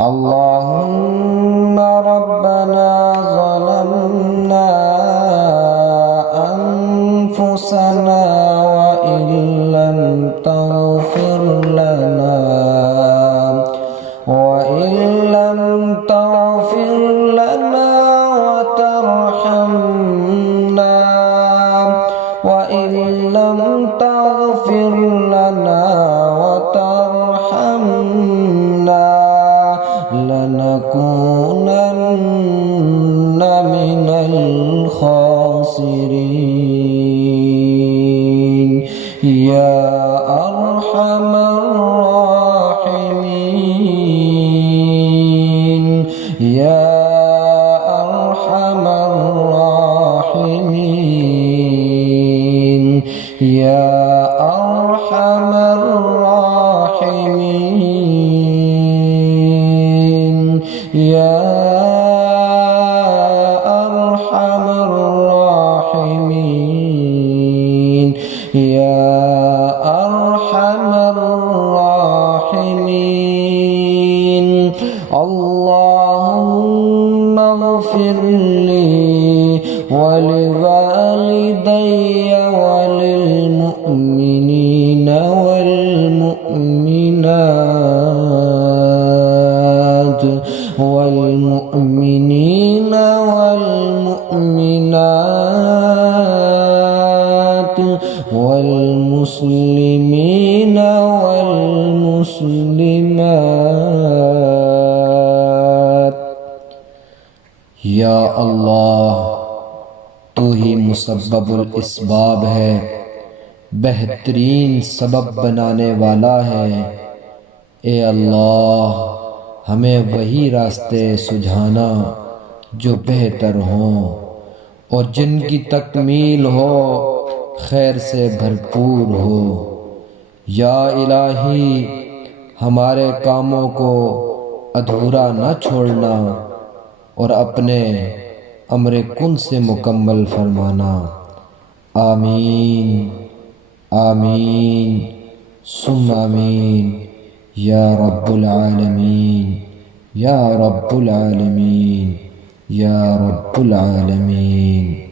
اللهم ربنا ظلمنا أنفسنا وإن لم تغفر لنا وترحمنا لنكونن من الخاسرين يا أرحم الراحمين يا أرحم الراحمين يا أرحم الراحمين يا أرحم الراحمين يا أرحم الراحمين اللهم اغفر لي ولوالدي وللمؤمنين والمؤمنات والمؤمنين والمؤمنات والمسلمين والمسلمات या अल्लाह तू ही मुसब्बबुल इसबाब है, बेहतरीन सबब बनाने वाला है। ए अल्लाह हमें वही रास्ते सुझाना जो बेहतर हों और जिनकी तकमील हो खैर से भरपूर हो। या इलाही हमारे कामों को अधूरा न छोड़ना और अपने अम्र कुन से मुकम्मल फरमाना। आमीन आमीन सुम्मा आमीन या रब्बुल आलमीन या रब्बुल आलमीन या रब्बुल आलमीन।